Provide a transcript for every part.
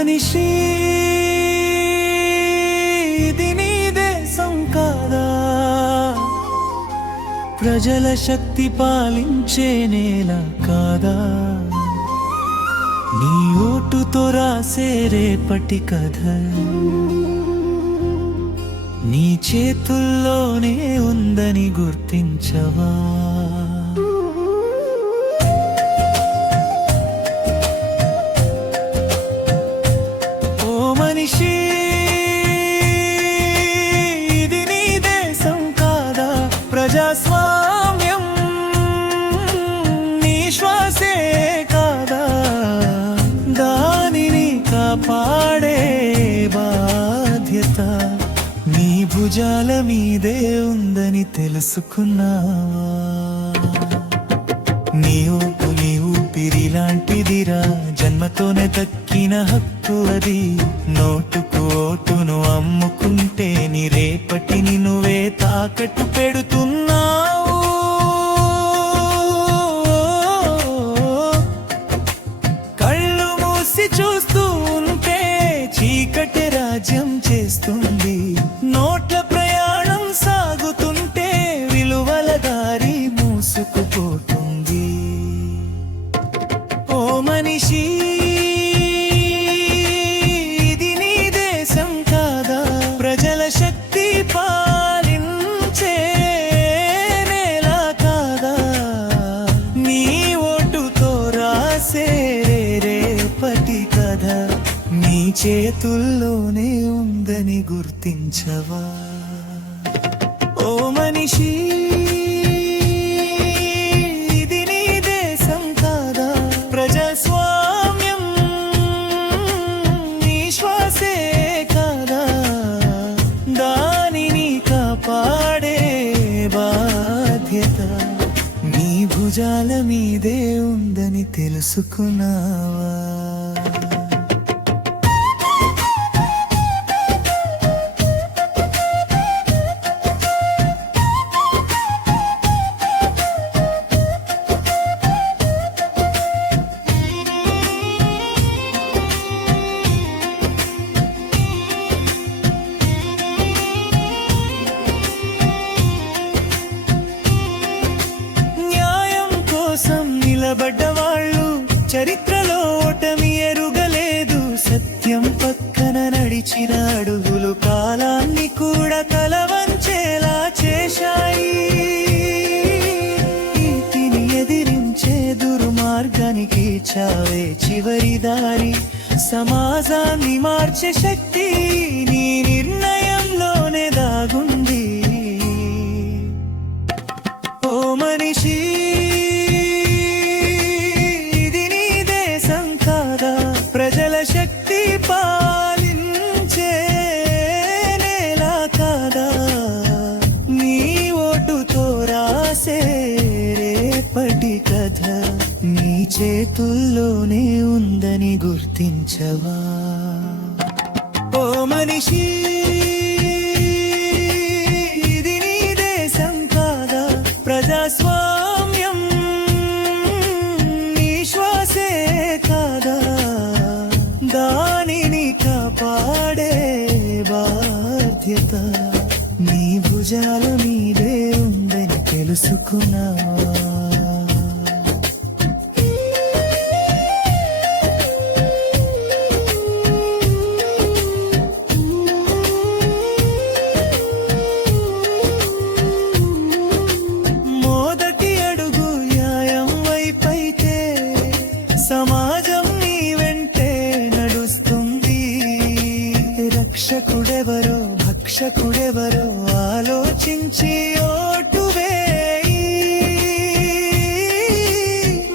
మనిషి ఇది నీ దేశం కాదా, ప్రజల శక్తి పాలించే నేల కాదా, నీ ఓటుతో రాసే రేపటి కథ నీ చేతుల్లోనే ఉందని గుర్తించవా. ఓ మనిషి ఇది నీ దేశం కాదా, ప్రజాస్వామ్యం నీ శ్వాసే కాదా, దానిని కాపాడే బాధ్యత నీ భుజాల మీదే ఉందని తెలుసుకున్నావా. నీ ఊపు నీ ఊపిరి లాంటిదిరా, జన్మతోనే దక్కిన హక్కు అది. నోటుకు ఓటును అమ్ముకుంటే నీ రేపటిని నువ్వే తాకట్టు పెడుతున్నావు. కళ్ళు మూసి చూస్తూ ఉంటే చీకటి రాజ్యం చేస్తుంది, నోట్ల ప్రయాణం సాగుతుంటే విలువల దారి మూసుకుపోతుంది. ఓ మనిషి ఇది నీ దేశం కాదా, ప్రజల శక్తి పాలించే నేల కాదా, నీ ఓటుతో రాసే రేపటి కథ నీ చేతుల్లోనే ఉందని గుర్తించవా. ఓ మనిషి ఇది నీ దేశం కాదా, ప్రజాస్వామ్యం నీ శ్వాసే కాదా, దానిని కాపాడే బాధ్యత నీ భుజాల మీదే ఉందని తెలుసుకున్నావా. నిలబడ్డవాళ్ళు చరిత్రలో ఓటమి ఎరుగలేదు, సత్యం పక్కన నడిచిన అడుగులు కాలాన్ని కూడా తలవంచేలా చేశాయి. నీతిని ఎదిరించే దుర్మార్గానికి చావే చివరి దారి, సమాజాన్ని మార్చే శక్తి నీ నిర్ణయంలోనే దాగుంది. ఓ మనిషి ప్రజల శక్తి పాలించే నేల కాదా, నీ ఓటుతో రాసే రేపటి కథ నీ చేతుల్లోనే ఉందని గుర్తించవా. ఓ మనిషి ఇది నీ దేశం కాదా, ప్రజాస్వామ్యం నీ శ్వాసే కాదా, దానిని కాపాడే బాధ్యత నీ భుజాల మీదే ఉందని తెలుసుకున్నావా. మొదటి అడుగు న్యాయం వైపైతే సమాజం నీ వెంటే నడుస్తుంది. రక్షకుడెవరో భక్షకుడెవరో ఆలోచించి ఓటు వేయి.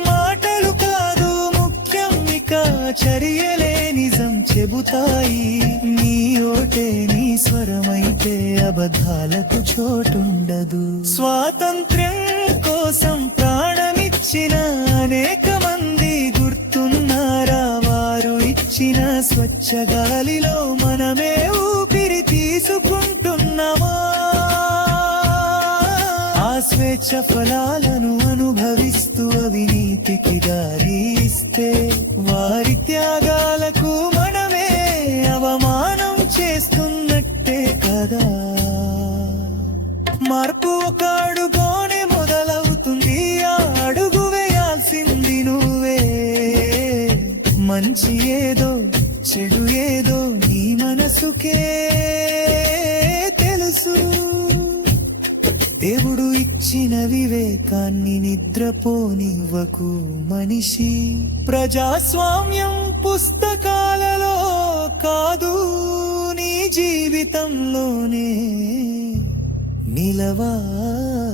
మాటలు కాదు ముఖ్యం, ఇక చర్యలే నిజం చెబుతాయి. నీ ఓటే నీ స్వరమైతే అబద్ధాలకు చోటుండదు. స్వాతంత్ర్యం కోసం ప్రాణమిచ్చిన అనేక మంది గుర్తున్నారా, వారు ఇచ్చిన స్వచ్ఛ గాలిలో మనమే ఊపిరి తీసుకుంటున్నామా. ఆ స్వేచ్ఛ ఫలాలను అనుభవిస్తూ అవినీతికి దారి ఇస్తే వారి త్యాగాలకు మనమే చేస్తున్నట్టే కదా. మార్పు ఒక అడుగునే మొదలవుతుంది, ఆ అడుగు వేయాల్సింది నువ్వే. మంచి ఏదో చెడు ఏదో నీ మనసుకే తెలుసు. దేవుడు ఇచ్చిన వివేకాన్ని నిద్రపోనివ్వకు మనిషి. ప్రజాస్వామ్యం పుస్తకాలలో కాదు, నీ జీవితంలోనే నిలవాలి.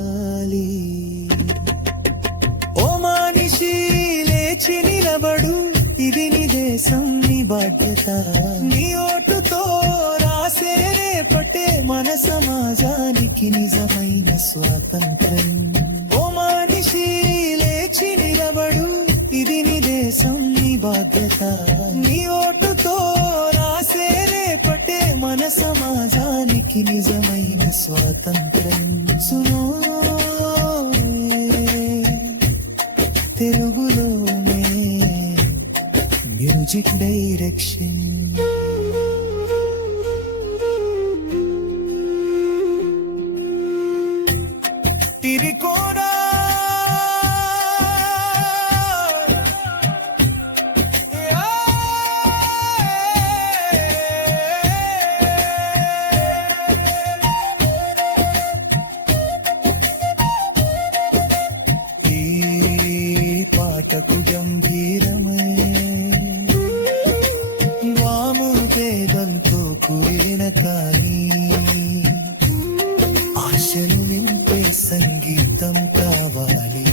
ఓ మనిషి లేచి నిలబడు, ఇది నీ దేశం నీ బాధ్యత. నీ ఓటుతో రాసే రేపటే మన సమాజానికి నిజమైన స్వాతంత్రం. ఓ మనిషి లేచి నిలబడు, ఇది నీ దేశం నీ బాధ్యత. నీ ఓటుతో రాసే రేపటే మన సమాజానికి నిజమైన స్వాతంత్రం. సునో తెలుగులోనే మ్యూజిక్ డైరెక్షన్. తిరికోనా ఈ పాటకు గంభీరమే వాముదేదంతో కూడిన కానీ ఆశలు నింపే సంగీతం కావాలి.